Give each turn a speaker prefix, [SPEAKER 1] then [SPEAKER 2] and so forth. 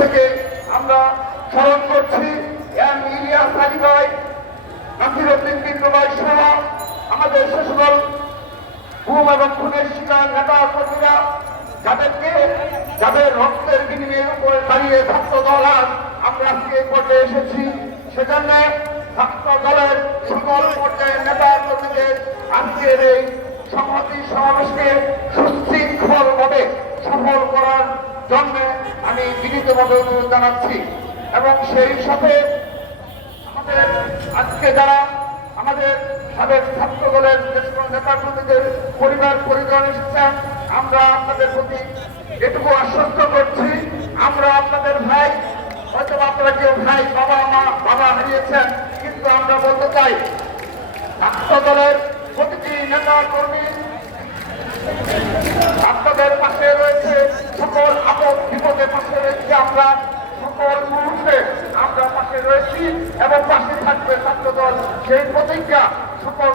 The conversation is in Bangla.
[SPEAKER 1] থেকে আমরা স্মরণ করছি ইলিয়াস আলী ভাই, নাসির উদ্দিন ভাই সহ আমাদের ঘুম এবং খুনের শিকার নেতা কর্মীরা, যাদেরকে, যাদের রক্তের বিনিময়ের উপরে দাঁড়িয়ে ছাত্র দল আজ আমরা আজকে পর্যায়ে এসেছি, সেজন্য ছাত্র দলের সকল পর্যায়ের নেতা কর্মীদের আজকের সফল করার জন্য আমি বিনীতভাবে অনুরোধ জানাচ্ছি। এবং সেই সাথে আমাদের আজকে যারা আমাদের সাবেক ছাত্র দলের যে সকল পরিবার পরিজন এসেছেন, আমরা আপনাদের প্রতি এটুকু আশ্বস্ত করছি, আমরা আপনাদের ভাই হয়তো আপনারা কেউ ভাই, বাবা, মা, বাবা হারিয়েছেন, কিন্তু আমরা বলতে চাই ছাত্র দলের প্রতিটি নেতা কর্মী আপনাদের পাশে রয়েছে সকল আপদ বিপদের পাশে রয়েছে আমরা সকল মুহূর্তে আমরা পাশে রয়েছি এবং পাশে থাকবে ছাত্রদল। সেই প্রতিজ্ঞা ছাত্রদল